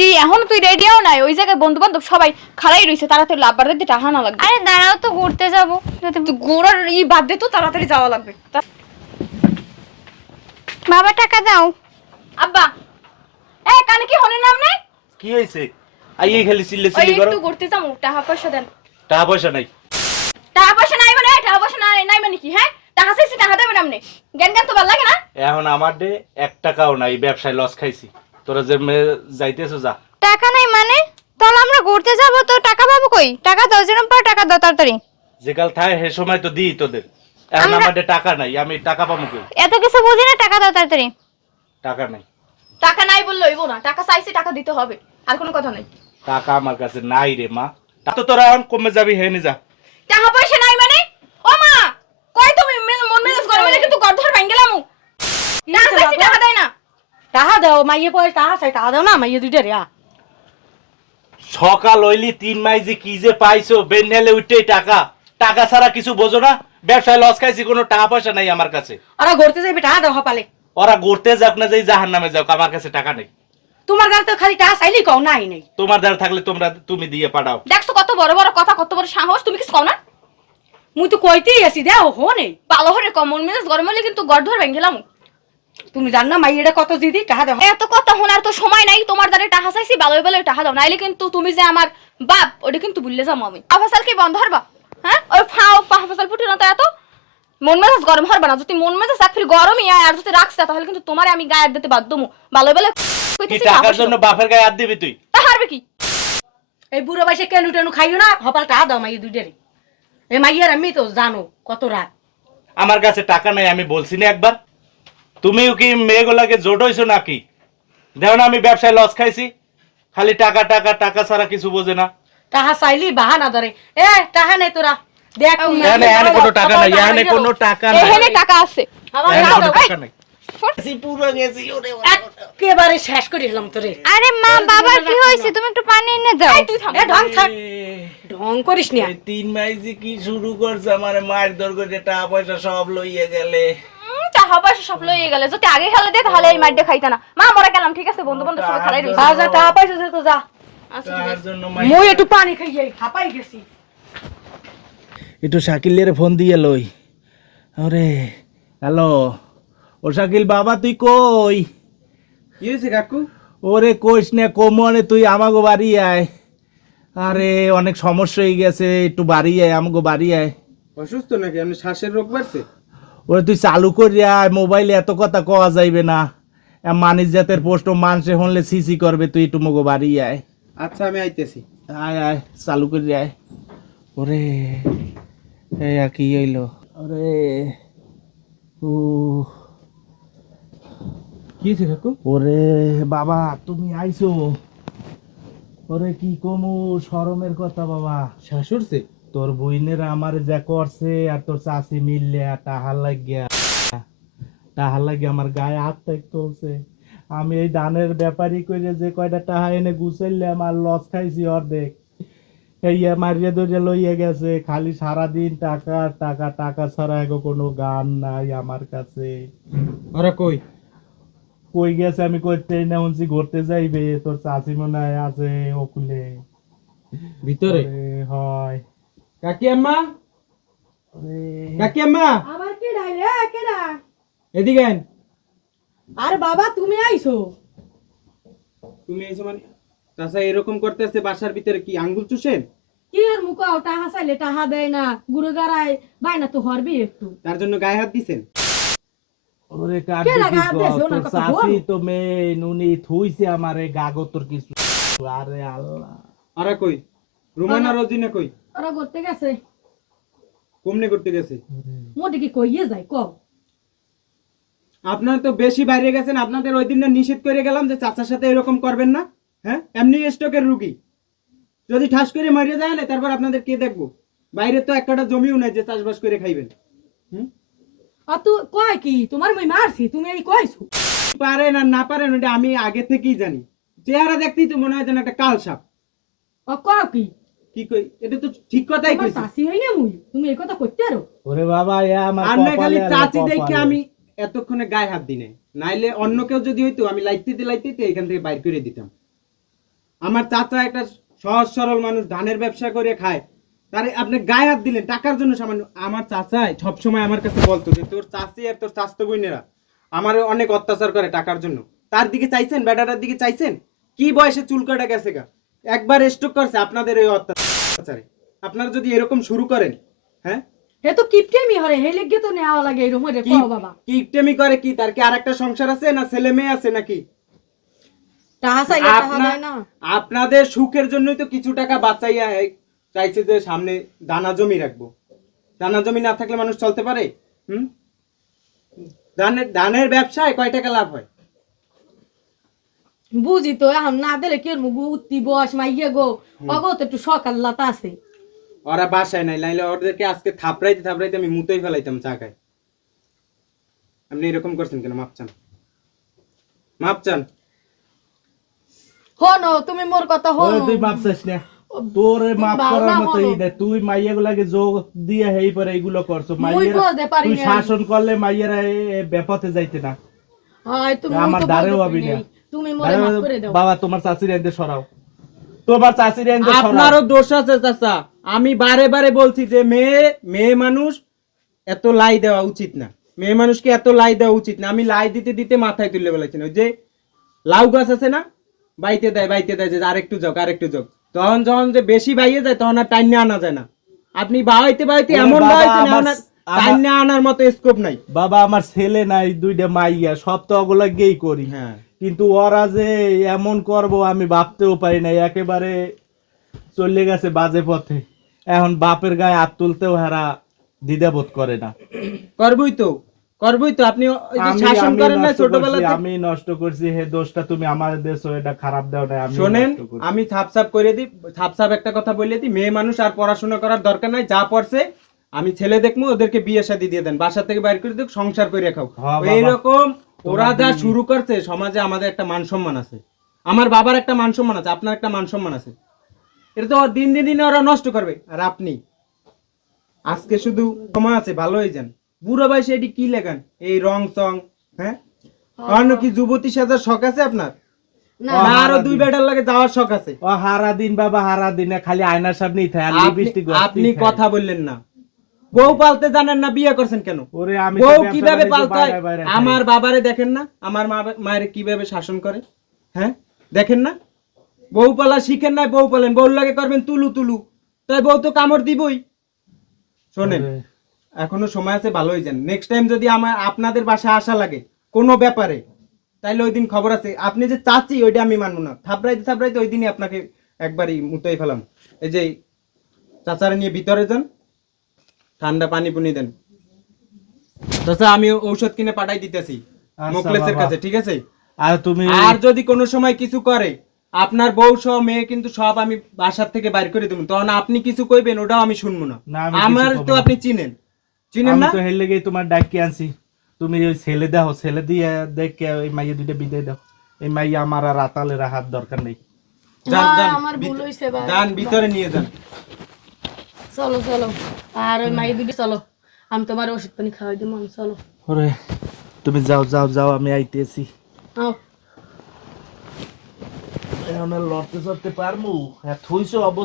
কি এখন তুই রেডিও নাই? ওই জায়গায় বন্ধু বান্ধব সবাই খাড়াই রইছে তাড়াতাড়ি লাভবার দিতে টাকা না লাগবে। আরে দাঁড়াও তো ঘুরতে যাব। গোড়ার ই বাদ দে তো তাড়াতাড়ি যাওয়া লাগবে। বাবা টাকা দাও। আব্বা। এ কানে কি হনে নাম নাই? কি হয়েছে? আইয়ে খালি চিল্লে ওই চিল্লি করো। একটু ঘুরতে যাব টাকা পয়সা দেন। টাকা পয়সা নাই। টাকা পয়সা নাই মানে টাকা পয়সা নাই নাই মানে কি হ্যাঁ? টাকা চাইছি টাকা দেবেন আপনি জ্ঞান জ্ঞান তো ভালো লাগে না? এখন আমার ডে এক টাকাও নাই ব্যবসায় লস খাইছি। তোরা যে মে- যাইতেছো যা। টাকা নাই মানে? তাহলে আমরা ঘুরতে যাব তো টাকা পাবো কই? টাকা দাও যেরকম পারো টাকা দাও তাড়াতাড়ি। যেকাল থাকে সে সময় তো দিই তোদের। এখন ডে টাকা নাই আমি টাকা পাবো কেউ এত কিছু বুঝি না টাকা দাও তাড়াতাড়ি। টাকা নাই। টাকা নাই বললে হইব না। টাকা চাইছি টাকা দিতে হবে। আর কোনো কথা নাই। টাকা আমার কাছে নাই রে মা। তা তো তোরা এখন কমে যাবি হেনে যা। টাকা পয়সা নাই মানে? ও মা! কই তুমি মে- মন মেজাজ হলে কিন্তু গর্ধর ভাঙ গেলাম টাকা চাইছি টাকা দেয় না। টাহা দাও মাইয়ে পয়সা টাহা চাই টাহা দাও না মাইয়ে দুইটা রে সকাল হইলি তিন মাই যে কি যে পাইছো বেন্যালে উঠেই টাকা। টাকা ছাড়া কিছু বোঝো না ব্যবসায় লস খাইছি কোনো টাকা পয়সা নাই আমার কাছে। ওরা ঘুরতে যাইবে টাহা দাও হপালে। ওরা ঘুরতে যাক না যাই জাহান নামে যাও আমার কাছে টাকা নেই। তোমার গাড়ি তো খালি টাহা চাইলি কও নাই নাই। তোমার দ্বারা থাকলে তোমরা তুমি দিয়ে পাঠাও। দেখছ কত বড় বড় কথা কত বড় সাহস তুমি কিছু কও না? মুই তো কইতেই আছি দেও হো নেই। ভালো হরে কম মন মেজাজ গরম হলে কিন্তু গর্ধর ভাঙ গেলাম। তুমি জান না মাইয়েটা কত দিদি? টাহা দাও। এত কথা শোনার তো সময় নাই। তোমার দ্বারা টাকা চাইছি ভালো ভালো টাকা দাও। নাইলে কিন্তু তুমি যে আমার বাপ ওটা কিন্তু ভুললে যাব আমি। পাফাসাল কি বন্ধ হরবা? হ্যাঁ? ওই ফাও পাফাসাল ফুটে না তো এত? মন মেজাজ গরম হরবা না। যদি মন মেজাজ এক ফির গরমই হয় আর যদি রাখছে তাহলে কিন্তু তোমার আমি গায়ে দিতে বাধ্য মু ভালো ভালো কি টাকার জন্য বাপের গায়ে হাত দিবি তুই? তা হারবে কি? এই বুড়ো বয়সে কেনু টেনু খাইও না? হপাল টাহা দাও মাই দুইটা রে এই মাইয়ার আমি তো জানো কত রাত আমার কাছে টাকা নাই আমি বলছি না একবার। তুমিও কি মেয়েগুলাকে জোট হইছো নাকি? দেখো না আমি ব্যবসায় লস খাইছি। খালি টাকা টাকা টাকা ছাড়া কিছু বোঝে না। টাহা চাইলি বাহানা ধরে। এ টাহা নেই তোরা। দেখ তুমি- এখানে এখানে কোনো টাকা নাই এখানে কোনো টাকা নাই। এখানে টাকা আছে। আমার। টাকা নাই। একেবারে শেষ করে দিলাম তোরে। আরে মা বাবার কি হয়েছে? তুমি একটু পানি এনে দাও। তুই থাম। ঢং থাক। ঢং করিস না তিন মাস যে কি শুরু করছে? আমার মার দর করে টাকা পয়সা সব লইয়ে গেলে। টাকা পয়সা সব লইয়ে গেলে। যদি আগে খেলে দে তাহলে এই মাইডে খাইতা না। মা মরা গেলাম ঠিক আছে? বন্ধু সবাই খালাই রইছে যা যা টাহা পাইছিস তো যা। আচ্ছা মই একটু পানি খাইয়ে হাঁপাই গেছি। একটু শাকিলের ফোন দিয়ে লই। আরে হ্যালো। ও শাকিল বাবা তুই কই? কি হয়েছে কাকু? ওরে কইস না কোমরে তুই আমাগো বাড়ি আয়। আরে অনেক সমস্যা হয়ে গেছে একটু বাড়ি আয় আমাগো বাড়ি আয়। অসুস্থ নাকি? আপনি শ্বাসের রোগ বাড়ছে? ওরে তুই চালু করি আয় মোবাইলে এত কথা কওয়া যাইবে না। মানিস জাতের পোস্ট মানুষে হলে সিসি করবে তুই একটু মগো বাড়ি আয়। আচ্ছা আমি আইতেছি। আয় আয় চালু করে আয়। ওরে এই কি হইল? ওরে ও কি হয়েছে কাকু? ওরে বাবা তুমি আইছো। ওরে কি কমু শরমের কথা বাবা। উঠছে তোর বইনেরা আমার যা করছে আর তোর চাষি মিললে টাহার লাগিয়া টাহার লাগিয়া আমার গায়ে হাত থেকে তুলছে। আমি এই ধানের ব্যাপারই করে যে কয়টা টাহা এনে গুছাইলে আমার লস খাইছি অর্ধেক। এই মারিয়ে ধরে লইয়া গেছে খালি সারাদিন টাকা টাকা টাকা ছাড়া এগো কোনো গান নাই আমার কাছে। ওরা কই? কই গেছে আমি করতে না উনছি ঘুরতে যাইবে তোর চাষি মনে হয় আছে ওকুলে ভিতরে? হয়। কাকি আম্মা? কাকি আম্মা? আবার কে ডাই রে কেডা এদিকে আইন। আরে বাবা তুমি আইছো? তুমি এসে মানে? চাচা এরকম করতেছে বাসার ভিতরে কি আঙ্গুল চুষেন? কি আর মুখো টাহা চাইলে টাহা দেয় না গুরু গারায় বাই তো হরবি একটু। তার জন্য গায়ে হাত দিছেন? ওরে কার। তো উনি থুইছে আমারে গাগতর কিছু। আরে আল্লাহ। ওরা কই? রুমানা রোজিনা কই? ওরা করতে গেছে। কমনে করতে গেছে? মোটে কি কইয়ে যায় কম আপনারা তো বেশি বাইরে গেছেন আপনাদের ওই দিন নিষেধ করে গেলাম যে চাচার সাথে এরকম করবেন না হ্যাঁ? এমনি স্টকের রুগী। যদি ঠাস করে যায় না তারপর আপনাদের কে দেখব? বাইরে তো একটা জমিও নাই যে চাষবাস করে খাইবেন। হুম? কয় কি তোমার মই মারছি তুমি এই কইছো পারেন আর না পারেন ওটা আমি আগে থেকেই জানি। চেহারা দেখতেই তো মনে হয় যেন একটা কাল সাপ ও কয় কি? কি কই? এটা তো ঠিক কথাই তোমার কইছি। চাষি হইলে মুই তুমি এই কথা কইতে আরও ওরে বাবা এ আমার খালি চাচি কপালে। আমি এতক্ষণে গায়ে হাত দিই নাইলে অন্য কেউ যদি হইতো আমি লাইতে লাইতে এখান থেকে বাইর করে দিতাম। আমার চাচা একটা সহজ সরল মানুষ ধানের ব্যবসা করে খায়। তারে আপনি গায়ে হাত দিলেন টাকার জন্য সামান্য। আমার চাচাই সবসময় আমার কাছে বলতো যে তোর চাচি আর তোর চাচতো বোনেরা আমার অনেক অত্যাচার করে টাকার জন্য। তার দিকে চাইছেন বেটাটার দিকে চাইছেন? কি বয়সে চুল কাটা গেছে গা? একবার স্টক করছে আপনাদের ওই অত্যাচারে আপনারা যদি এরকম শুরু করেন হ্যাঁ? হে তো কিপটেমি হরে হে লেগে তো নেওয়া লাগে এরকম রে কি কও বাবা। কি ইকটেমি করে কি? তার কি আরেকটা সংসার আছে না ছেলে মেয়ে আছে নাকি? টাহা চাইলে টাহা আপনা- না। আপনাদের সুখের জন্যই তো কিছু টাকা বাঁচাইয়া চাইছে যে সামনে দানা জমি রাখব। দানা জমি না থাকলে মানুষ চলতে পারে? হুম? ধানের ধানের ব্যবসায় কয় টাকা লাভ হয়? বুঝি তো এখন না দিলে কি মুগু উত্তি বস মাইয়ে গো। অগো তো একটু সকাল লাতা আছে। ওরা বাসায় নাই নাইলে ওদেরকে আজকে থাপড়াইতে থাপড়াইতে আমি মুতোই ফেলাইতাম চা খাই আপনি এরকম করছেন কেন? মাপ চান। মাপ চান। হনো তুমি মোর কথা হনো। তুই মাপ চাস না। তোর মাপ করার মতো হলো। ই না তুই মাইয়া গুলাকে যোগ দিয়ে হেই পরে এইগুলো করছ। মুই মাইয়ের বলতে পারি তুই শাসন করলে মাইয়েরা বেপথে যাইতে না। হয় তুমি আমার হবি পারি না। তুমি মোরে মাফ করে দাও। বাবা তোমার চাষির এনে সরাও। তোমার চাষির এনে সরাও। আপনারও দোষ আছে চাচা। আমি বারে বারে বলছি যে মেয়ে মেয়ে মানুষ এত লাই দেওয়া উচিত না। মেয়ে মানুষকে এত লাই দেওয়া উচিত না। আমি লাই দিতে দিতে মাথায় তুলে বলেছি ওই যে লাউ গাছ আছে না? বাইতে দেয় বাইতে দেয় যে আরেকটু যোগ আরেকটু যোগ তখন যখন যে বেশি বাইয়ে যায় তখন আর টাইনে আনা যায় না। আপনি বাড়াইতে বাড়াইতে ওরে এমন বাড়াইছেন টাইনে আনার মতো স্কোপ নাই। বাবা আমার ছেলে নাই দুইটা মাইয়া সব তো ওগুলা গেই করি। হ্যাঁ। কিন্তু ওরা যে এমন করব আমি ভাবতেও পারি না একেবারে চলে গেছে বাজে পথে। এখন বাপের গায়ে হাত তুলতেও হারা দ্বিধাবোধ করে না। করবই তো করবই তো। আপনি শাসন করেন না নষ্ট ছোটবেলা থেকে আমি নষ্ট করছি। হে দোষটা তুমি আমার দেশ এটা খারাপ দাও না আমি শোনেন। আমি থাপসাপ করে দিই থাপসাপ একটা কথা বলে দিই মেয়ে মানুষ আর পড়াশোনা করার দরকার নাই যা পড়ছে আমি ছেলে দেখব ওদেরকে বিয়ে শাদী দিয়ে দেন বাসা থেকে বাইর করে দেখ সংসার করে খাও। হ্যাঁ। এইরকম ওরা যা শুরু করছে সমাজে আমাদের একটা মান সম্মান আছে। আমার বাবার একটা মান সম্মান আছে আপনার একটা মান সম্মান আছে। এটা তো দিন দিন দিন ওরা নষ্ট করবে আর আপনি? আজকে শুধু সময় আছে ভালো হয়ে যান। বুড়ো বয়সে এটি কি লেখান? এই রং চং হ্যাঁ? অন্য কি যুবতী সাজার শখ আছে আপনার? না। না আরও দুই বেটার লাগে যাওয়ার শখ আছে। ও হারা দিন বাবা হারা দিনে খালি আয়নার সামনেই থাকে আর আপনি- লিপস্টিক আপনি কথা বললেন না। বউ পালতে জানেন না বিয়ে করছেন কেন? বউ কীভাবে বাণিজ্য পালতে বাইরে বাইরে খাই। আমার বাবারে দেখেন না? আমার মায়ের কীভাবে শাসন করে? হ্যাঁ? দেখেন না? বউ পালা শিখেন না বউ পালেন। বউ লাগে করবেন তুলু তুলু। তাই বউ তো কামড় দিবই। শোনেন এখনও সময় আছে ভালোই যান। নেক্সট টাইম যদি আমার আপনাদের বাসায় আসা লাগে কোনো ব্যাপারে তাইলে ওই দিন খবর আছে। আপনি যে চাচি ওইটা আমি মানবো না। থাপড়াইতে থাপড়াইতে ওই দিনই আপনাকে একবারই মুতাই ফেলাম। এই যে চাচারা নিয়ে ভিতরে যান। ঠান্ডা পানি পুনি দেন। চাচা আমি ঔষধ কিনে পাঠাই দিতেছি আচ্ছা মোকলেসের কাছে ঠিক আছে? আর তুমি আর যদি কোনো সময় কিছু করে আপনার বউ সহ মেয়ে কিন্তু সব আমি বাসার থেকে বাইর করে দেবো। তখন আপনি কিছু কইবেন ওটাও আমি শুনব না। আমার তো আপনি চিনেন। চিনেন না? তো হেলে লেগেই তোমার ডাকি আনছি। তুমি ওই ছেলে দাও ছেলে দিয়ে দেখে ওই মাইয়া দুইটা বিদায় দাও। এই মাইয়া আমার আর আতালে রাখার দরকার নেই। যান যান আমার ভুল হইছে ভাই। যান ভিতরে নিয়ে যান। চলো চলো। আর ওই মাই দুটি চলো। আমি তোমার ওষুধ পানি খাওয়াই দিব চলো। ওরে তুমি যাও যাও যাও আমি আইতেছি। আও। আর লড়তে চড়তে পারমু? হ্যাঁ থইছো অবস্থা